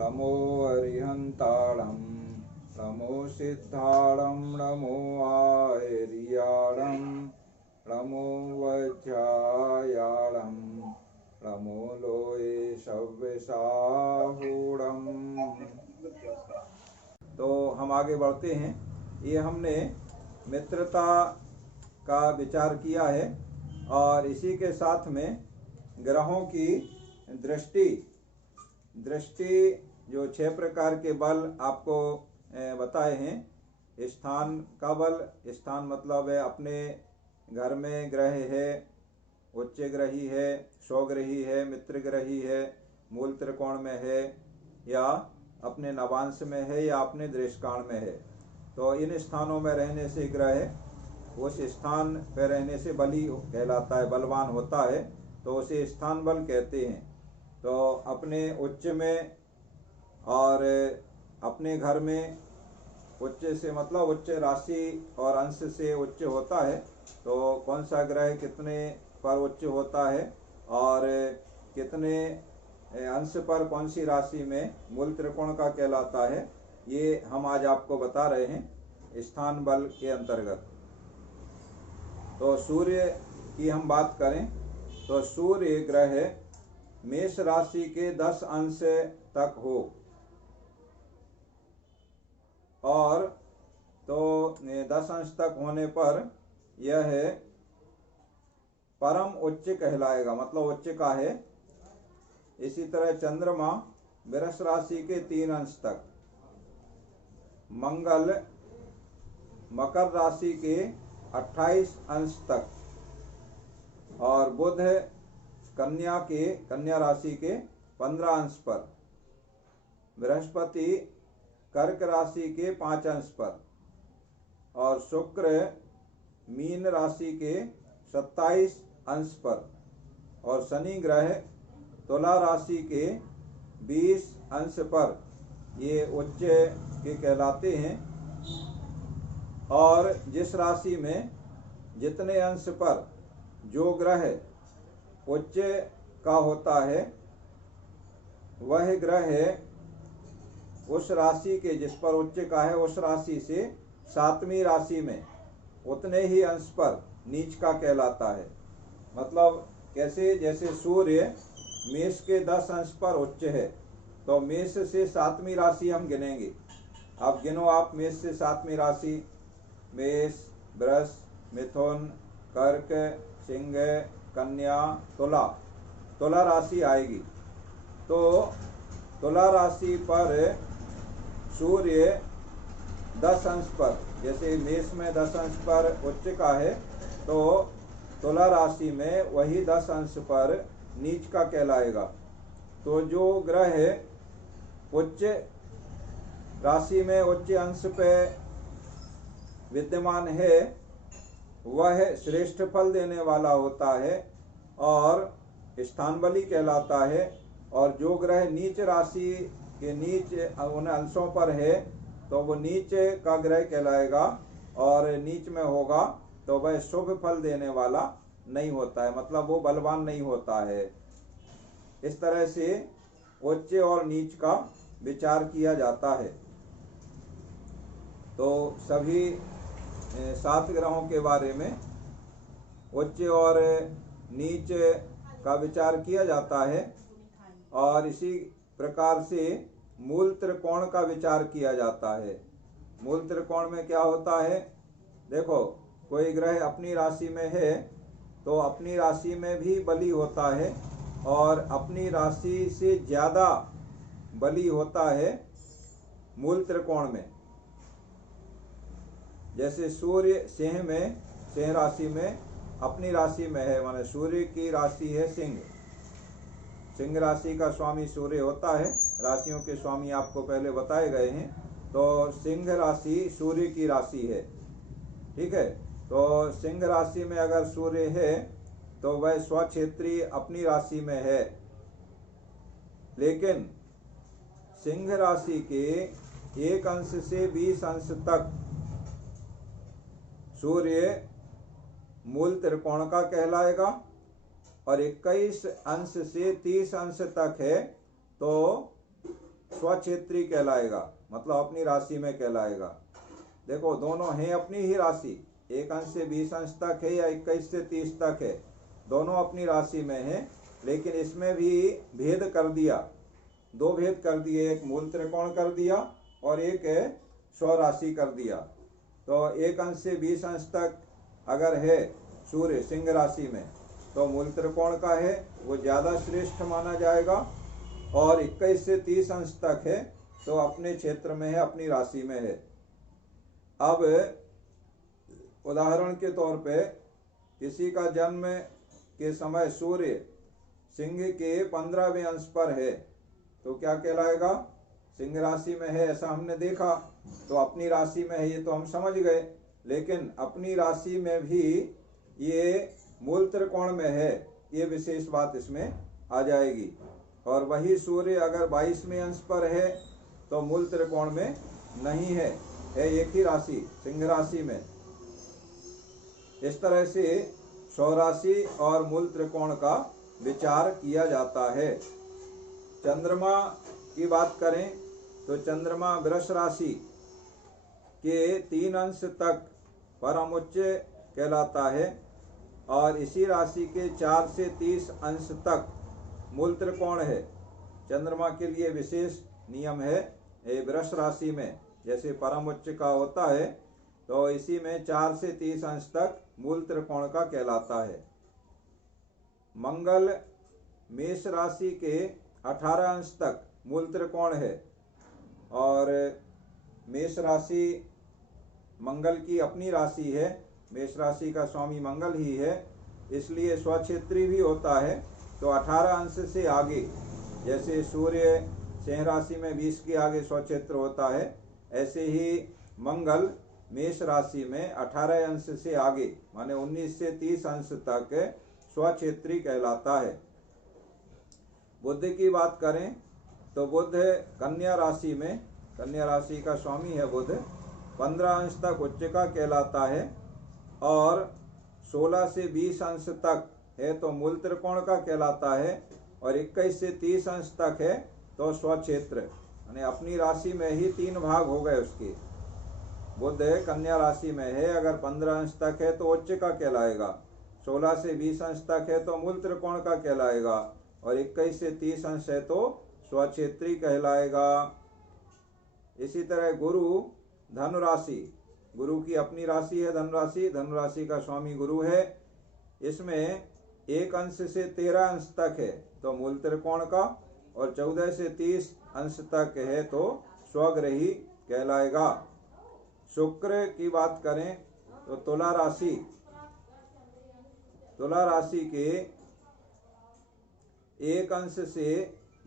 नमो अरिहंताणं नमो सिद्धाणं नमो आर्याणं नमो वज्रायाणं नमो लोये सव्यसाहूणम्। तो हम आगे बढ़ते हैं। ये हमने मित्रता का विचार किया है और इसी के साथ में ग्रहों की दृष्टि जो 6 प्रकार के बल आपको बताए हैं। स्थान का बल, स्थान मतलब है अपने घर में ग्रह है, उच्च ग्रही है, स्वग्रही है, मित्र ग्रही है, मूल त्रिकोण में है, या अपने नवांश में है, या अपने दृष्टिकोण में है। तो इन स्थानों में रहने से ग्रह उस स्थान पर रहने से बली कहलाता है, बलवान होता है, तो उसे स्थान बल कहते हैं। तो अपने उच्च में और अपने घर में, उच्च से मतलब उच्च राशि और अंश से उच्च होता है। तो कौन सा ग्रह कितने पर उच्च होता है और कितने अंश पर कौन सी राशि में मूल त्रिकोण का कहलाता है, ये हम आज आपको बता रहे हैं स्थान बल के अंतर्गत। तो सूर्य की हम बात करें तो सूर्य ग्रह मेष राशि के 10 अंश तक हो और तो 10 अंश तक होने पर यह है परम उच्च कहलाएगा, मतलब उच्च का है। इसी तरह चंद्रमा वृष राशि के 3 अंश तक, मंगल मकर राशि के 28 अंश तक और बुध कन्या राशि के 15 अंश पर, बृहस्पति कर्क राशि के 5 अंश पर और शुक्र मीन राशि के 27 अंश पर और शनि ग्रह तुला राशि के 20 अंश पर ये उच्च के कहलाते हैं। और जिस राशि में जितने अंश पर जो ग्रह उच्च का होता है, वह ग्रह उस राशि के जिस पर उच्च का है उस राशि से 7वीं राशि में उतने ही अंश पर नीच का कहलाता है। मतलब कैसे, जैसे सूर्य मेष के 10 अंश पर उच्च है, तो मेष से 7वीं राशि हम गिनेंगे। अब गिनो आप मेष से 7वीं राशि, मेष, वृष, मिथुन, कर्क, सिंह, कन्या, तुला राशि आएगी। तो तुला राशि पर सूर्य 10 अंश पर, जैसे मेष में 10 अंश पर उच्च का है, तो तुला राशि में वही 10 अंश पर नीच का कहलाएगा। तो जो ग्रह उच्च राशि में उच्च अंश पे विद्यमान है वह श्रेष्ठ फल देने वाला होता है और स्थान बली कहलाता है। और जो ग्रह नीच राशि के नीच उन अंशों पर है तो वो नीच का ग्रह कहलाएगा और नीच में होगा तो वह शुभ फल देने वाला नहीं होता है, मतलब वो बलवान नहीं होता है। इस तरह से उच्च और नीच का विचार किया जाता है। तो सभी 7 ग्रहों के बारे में उच्च और नीच का विचार किया जाता है और इसी प्रकार से मूल त्रिकोण का विचार किया जाता है। मूल त्रिकोण में क्या होता है, देखो कोई ग्रह अपनी राशि में है तो अपनी राशि में भी बली होता है और अपनी राशि से ज्यादा बली होता है मूल त्रिकोण में। जैसे सूर्य सिंह राशि में अपनी राशि में है, माने सूर्य की राशि है सिंह राशि का स्वामी सूर्य होता है। राशियों के स्वामी आपको पहले बताए गए हैं। तो सिंह राशि सूर्य की राशि है, ठीक है। तो सिंह राशि में अगर सूर्य है तो वह स्वक्षेत्री अपनी राशि में है, लेकिन सिंह राशि के 1 अंश से 20 अंश तक सूर्य मूल त्रिकोण का कहलाएगा और 21 अंश से 30 अंश तक है तो स्वक्षेत्री कहलाएगा, मतलब अपनी राशि में कहलाएगा। देखो दोनों हैं अपनी ही राशि, 1 अंश से 20 अंश तक है या 21 से 30 तक है, दोनों अपनी राशि में है। लेकिन इसमें भी भेद कर दिया, 2 भेद कर दिए, एक मूल त्रिकोण कर दिया और एक स्वराशि कर दिया। तो 1 अंश से 20 अंश तक अगर है सूर्य सिंह राशि में तो मूल त्रिकोण का है, वो ज़्यादा श्रेष्ठ माना जाएगा। और 21 से 30 अंश तक है तो अपने क्षेत्र में है, अपनी राशि में है। अब उदाहरण के तौर पे किसी का जन्म के समय सूर्य सिंह के 15वें अंश पर है तो क्या कहलाएगा? सिंह राशि में है, ऐसा हमने देखा, तो अपनी राशि में है, ये तो हम समझ गए। लेकिन अपनी राशि में भी ये मूल त्रिकोण में है, ये विशेष बात इसमें आ जाएगी। और वही सूर्य अगर 22वें अंश पर है तो मूल त्रिकोण में नहीं है, एक ही राशि सिंह राशि में। इस तरह से स्वराशि और मूल त्रिकोण का विचार किया जाता है। चंद्रमा की बात करें तो चंद्रमा वृष राशि के 3 अंश तक परम उच्च कहलाता है और इसी राशि के 4 से 30 अंश तक मूल त्रिकोण है। चंद्रमा के लिए विशेष नियम है, वृष राशि में जैसे परम उच्च का होता है तो इसी में 4 से 30 अंश तक मूल त्रिकोण का कहलाता है। मंगल मेष राशि के 18 अंश तक मूल त्रिकोण है और मेष राशि मंगल की अपनी राशि है, मेष राशि का स्वामी मंगल ही है, इसलिए स्वक्षेत्री भी होता है। तो 18 अंश से आगे, जैसे सूर्य सिंह राशि में 20 के आगे स्वक्षेत्र होता है, ऐसे ही मंगल मेष राशि में 18 अंश से आगे माने 19 से 30 अंश तक स्वक्षेत्री कहलाता है। बुध की बात करें तो बुध कन्या राशि में, कन्या राशि का स्वामी है बुध, 15 अंश तक उच्च का कहलाता है और 16 से 20 अंश तक है तो मूल त्रिकोण का कहलाता है और 21 से 30 अंश तक है तो स्वक्षेत्र, यानी अपनी राशि में ही 3 भाग हो गए उसके। बुध कन्या राशि में है, अगर 15 अंश तक है तो उच्च का कहलाएगा, 16 से 20 अंश तक है तो मूल त्रिकोण का कहलाएगा और 21 से 30 अंश है तो स्वक्षेत्री कहलाएगा। इसी तरह गुरु धनु राशि, गुरु की अपनी राशि है धनुराशि, धनुराशि का स्वामी गुरु है, इसमें 1 अंश से 13 अंश तक है तो मूल त्रिकोण का और 14 से 30 अंश तक है तो स्वग्रही कहलाएगा। शुक्र की बात करें तो तुला राशि, तुला राशि के 1 अंश से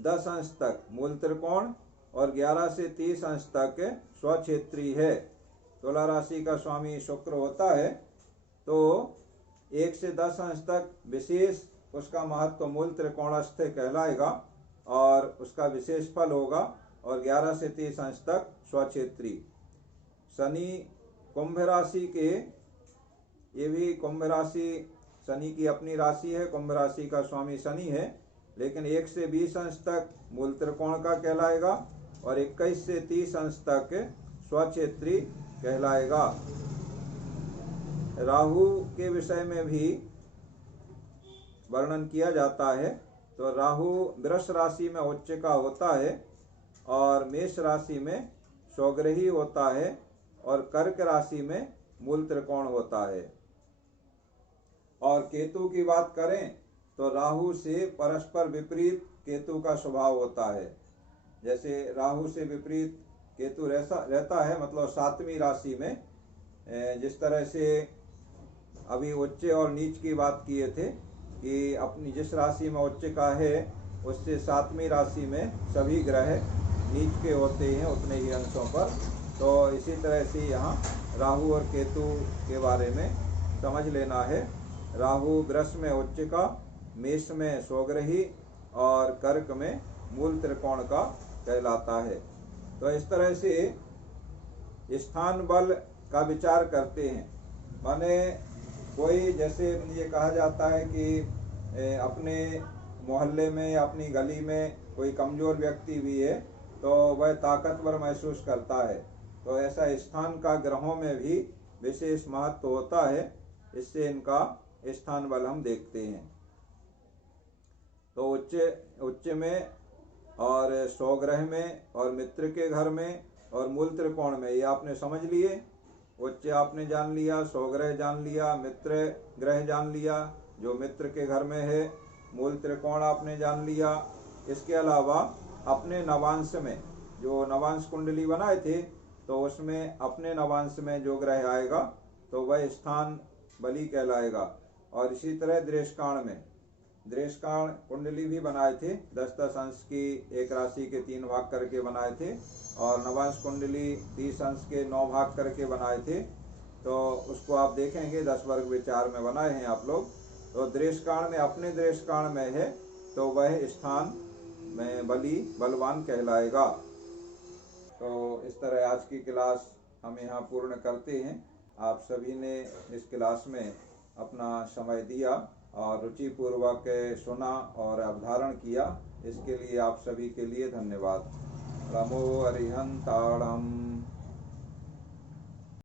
10 अंश तक मूल त्रिकोण और 11 से 30 अंश तक स्वक्षेत्री है। तुला राशि का स्वामी शुक्र होता है तो 1 से 10 अंश तक विशेष उसका महत्व मूल त्रिकोणस्थ कहलाएगा और उसका विशेष फल होगा और 11 से 30 अंश तक स्वक्षेत्री। शनि कुंभ राशि के, ये भी कुंभ राशि शनि की अपनी राशि है, कुंभ राशि का स्वामी शनि है, लेकिन 1 से 20 अंश तक मूल त्रिकोण का कहलाएगा और 21 से 30 अंश तक स्वक्षेत्री कहलाएगा। राहु के विषय में भी वर्णन किया जाता है तो राहु वृष राशि में उच्च का होता है और मेष राशि में स्वग्रही होता है और कर्क राशि में मूल त्रिकोण होता है। और केतु की बात करें तो राहु से परस्पर विपरीत केतु का स्वभाव होता है, जैसे राहु से विपरीत केतु रहता है, मतलब 7वीं राशि में, जिस तरह से अभी उच्च और नीच की बात किए थे कि अपनी जिस राशि में उच्च का है उससे 7वीं राशि में सभी ग्रह नीच के होते हैं उतने ही अंशों पर। तो इसी तरह से यहाँ राहु और केतु के बारे में समझ लेना है। राहु वृष में उच्च का, मेष में स्वग्रही और कर्क में मूल त्रिकोण का कहलाता है। तो इस तरह से स्थान बल का विचार करते हैं, माने कोई, जैसे ये कहा जाता है कि अपने मोहल्ले में या अपनी गली में कोई कमजोर व्यक्ति भी है तो वह ताकतवर महसूस करता है। तो ऐसा स्थान का ग्रहों में भी विशेष महत्व होता है। इससे इनका स्थान बल हम देखते हैं। तो उच्च में और स्वग्रह में और मित्र के घर में और मूल त्रिकोण में, ये आपने समझ लिए। उच्च आपने जान लिया, स्वग्रह जान लिया, मित्र ग्रह जान लिया जो मित्र के घर में है, मूल त्रिकोण आपने जान लिया। इसके अलावा अपने नवांश में जो नवांश कुंडली बनाए थे, तो उसमें अपने नवांश में जो ग्रह आएगा तो वह स्थान बली कहलाएगा। और इसी तरह दृष्काण में दृष्काण कुंडली भी बनाए थे, 10-10 अंश की एक राशि के 3 भाग करके बनाए थे, और नवांश कुंडली 30 अंश के 9 भाग करके बनाए थे। तो उसको आप देखेंगे 10 वर्ग विचार में बनाए हैं आप लोग। तो दृष्काण में अपने दृष्काण में है तो वह स्थान में बली बलवान कहलाएगा। तो इस तरह आज की क्लास हम यहाँ पूर्ण करते हैं। आप सभी ने इस क्लास में अपना समय दिया और रुचिपूर्वक सुना और अवधारण किया, इसके लिए आप सभी के लिए धन्यवाद। नमो अरिहंताणम्।